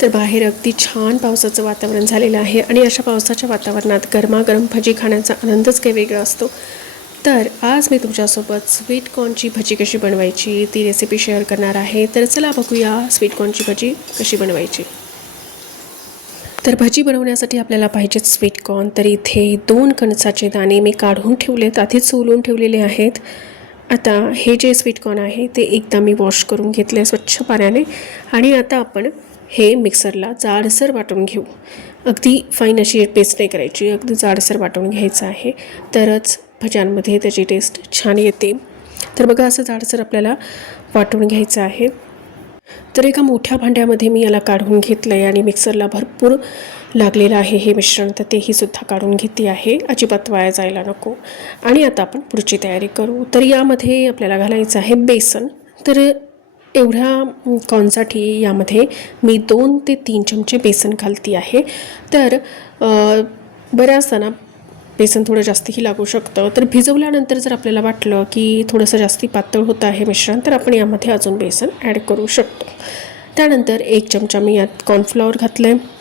तर बाहेर अगदी छान पावसाचं वातावरण झालेलं आहे आणि अशा पावसाच्या वातावरणात गरमागरम भजी खाण्याचा आनंदच काही वेगळा असतो। तर आज मी तुमच्यासोबत स्वीट कॉर्नची भजी कशी बनवायची ती रेसिपी शेअर करणार आहे। तर चला बघूया स्वीट कॉर्नची भजी कशी बनवायची। तर भजी बनवण्यासाठी आपल्याला पाहिजेत स्वीट कॉर्न। तर इथे 2 कणसाचे दाणे मी काढून ठेवलेत, आधीच सोलून ठेवलेले आहेत। आता हे जे स्वीट कॉर्न आहे ते एकदा मी वॉश करून घेतले स्वच्छ पाण्याने आणि आता आपण हे मिक्सरला जाडसर वाटून घेऊ। अगदी फाईन अशी पेस्ट नाही करायची, अगदी जाडसर वाटून घ्यायचं आहे, तरच भज्यांमध्ये त्याची टेस्ट छान येते। तर बघा असं जाडसर आपल्याला वाटून घ्यायचं आहे। तर एका मोठ्या भांड्यामध्ये मी याला काढून घेतलं आहे आणि मिक्सरला भरपूर लागलेलं आहे हे मिश्रण, तर तेही सुद्धा काढून घेते आहे, अजिबात वाया जायला नको। आणि आता आपण पुढची तयारी करू। तर यामध्ये आपल्याला घालायचं आहे बेसन। तर एवढ्या कॉर्नसाठी यामध्ये मी 2 ते 3 चमचे बेसन घालते आहे। तर बऱ्याचदा ना बेसन थोडं जास्तही लागू शकतं। तर भिजवल्यानंतर जर आपल्याला वाटलं की थोडंसं जास्ती पातळ होतं आहे मिश्रण, तर आपण यामध्ये अजून बेसन ॲड करू शकतो। त्यानंतर 1 चमचा मी यात कॉर्नफ्लॉवर घातलं आहे।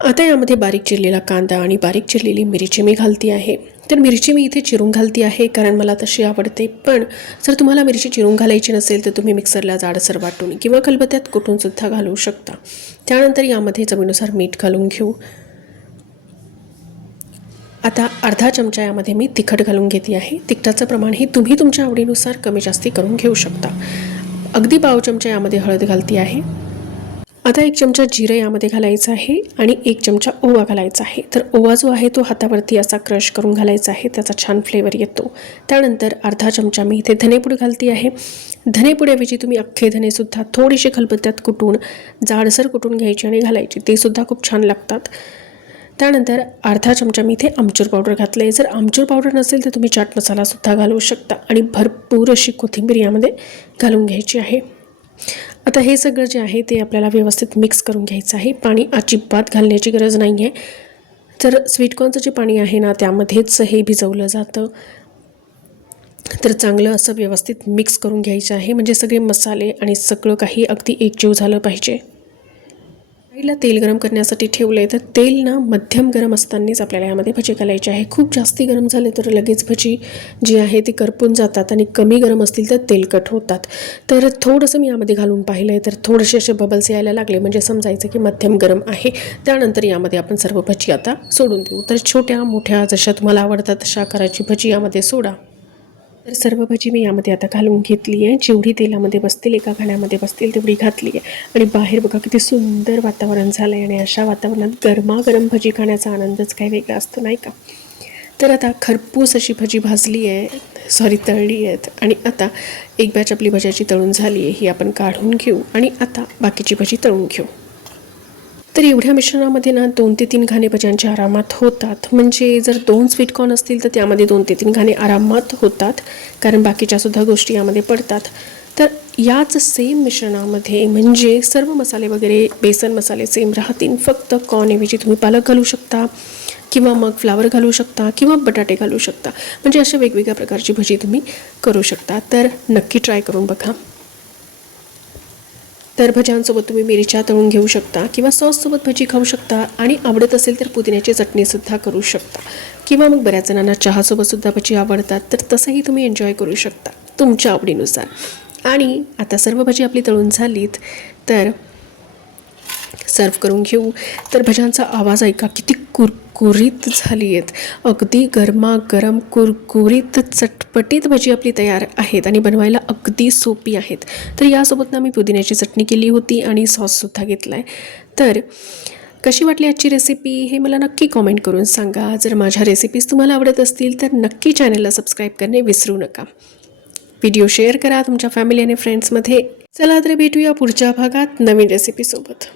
आता यामध्ये बारीक चिरलेला कांदा आणि बारीक चिरलेली मिरची मी घालते आहे। तर मिरची मी इथे चिरून घालते आहे कारण मला तशी आवडते, पण जर तुम्हाला मिरची चिरून घालायची नसेल तर तुम्ही मिक्सरला जाडसर वाटून किंवा खलबत्त्यात कुटून सुद्धा घालू शकता। त्यानंतर यामध्ये चवीनुसार मीठ घालून घेऊ। आता अर्धा चमचा यामध्ये मी तिखट घालून घेते आहे। तिखटाचं प्रमाण हे तुम्ही तुमच्या आवडीनुसार कमी जास्ती करून घेऊ शकता। अगदी पाव चमचा यामध्ये हळद घालते आहे। आता 1 चमचा जिरं यामध्ये घालायचं आहे आणि 1 चमचा ओवा घालायचा आहे। तर ओवा जो आहे तो हातावरती असा क्रश करून घालायचा आहे, त्याचा छान फ्लेवर येतो। त्यानंतर अर्धा चमचा मी इथे धनेपूड घालते आहे। धनेपुड्याऐवजी तुम्ही अख्खे धनेसुद्धा थोडीशी खलबत्त्यात कुटून जाडसर कुटून घ्यायची आणि घालायची, ते सुद्धा खूप छान लागतात। त्यानंतर अर्धा चमचा मी इथे आमचूर पावडर घातलं आहे। जर आमचूर पावडर नसेल तर तुम्ही चाट मसालासुद्धा घालू शकता आणि भरपूर अशी कोथिंबीर यामध्ये घालून घ्यायची आहे। आता हे सगळं जे आहे ते आपल्याला व्यवस्थित मिक्स करून घ्यायचं आहे। पाणी अजिबात घालण्याची गरज नाही आहे। तर स्वीट कॉर्नचं जे पाणी आहे ना त्यामध्येच हे भिजवलं जातं। तर चांगलं असं व्यवस्थित मिक्स करून घ्यायचं आहे, म्हणजे सगळे मसाले आणि सगळं काही अगदी एकजीव झालं पाहिजे। पहिला तेल गरम करण्यासाठी ठेवलं आहे, तर तेल ना मध्यम गरम असतानाच आपल्याला यामध्ये भजी घालायची आहे। खूप जास्ती गरम झाले तर लगेच भजी जी आहे ती करपून जातात आणि कमी गरम असतील तर तेलकट होतात। तर थोडंसं मी यामध्ये घालून पाहिलं आहे, तर थोडेसे असे बबल्स यायला लागले म्हणजे समजायचं की मध्यम गरम आहे। त्यानंतर यामध्ये आपण सर्व भजी आता सोडून देऊ। तर छोट्या मोठ्या जशा तुम्हाला आवडतात तशा आकाराची भजी यामध्ये सोडा। तर सर्व भजी मी यामध्ये आता घालून घेतली आहे। जेवढी तेलामध्ये बसतील, एका घाण्यामध्ये बसतील तेवढी घातली आहे। आणि बाहेर बघा किती सुंदर वातावरण झालं आहे आणि अशा वातावरणात गरमागरम भजी खाण्याचा आनंदच काही वेगळा असतो, नाही का? तर आता खरपूस अशी भजी भाजली आहे, तळली आहेत आणि आता एक बॅच आपली भज्याची तळून झाली आहे, ही आपण काढून घेऊ आणि आता बाकीची भजी तळून घेऊ। तर एवढ्या मिश्रणामध्ये ना 2 ते 3 घाणे भज्यांचे आरामात होतात। म्हणजे जर 2 स्वीट कॉर्न असतील तर त्यामध्ये 2 ते 3 घाणे आरामात होतात, कारण बाकीच्या सुद्धा गोष्टी यामध्ये पडतात। तर याच सेम मिश्रणामध्ये म्हणजे सर्व मसाले वगैरे बेसन मसाले सेम राहतील, फक्त कॉर्नऐवजी तुम्ही पालक घालू शकता किंवा मग फ्लावर घालू शकता किंवा बटाटे घालू शकता। म्हणजे अशा वेगवेगळ्या प्रकारची भजी तुम्ही करू शकता। तर नक्की ट्राय करून बघा। तर भज्यांसोबत तुम्ही मिरच्या तळून घेऊ शकता किंवा सॉससोबत भजी खाऊ शकता आणि आवडत असेल तर पुदिन्याची चटणीसुद्धा करू शकता किंवा मग बऱ्याच जणांना चहासोबतसुद्धा भजी आवडतात, तर तसंही तुम्ही एन्जॉय करू शकता तुमच्या आवडीनुसार। आणि आता सर्व भजी आपली तळून झालीत, तर सर्व करून घेऊ। तर भज्यांचा आवाज ऐका, किती कुरकुरीत झाली आहेत, अगदी गरमागरम कुरकुरीत चटपटीत भजी आपली तयार आहेत आणि बनवायला अगदी सोपी आहेत। तर यासोबत ना मी पुदिन्याची चटणी केली होती आणि सॉससुद्धा घेतला आहे। तर कशी वाटली आजची रेसिपी हे मला नक्की कॉमेंट करून सांगा। जर माझ्या रेसिपीज तुम्हाला आवडत असतील तर नक्की चॅनलला सबस्क्राईब करणे विसरू नका। व्हिडिओ शेअर करा तुमच्या फॅमिली आणि फ्रेंड्समध्ये। चला तर भेटूया पुढच्या भागात नवीन रेसिपीसोबत।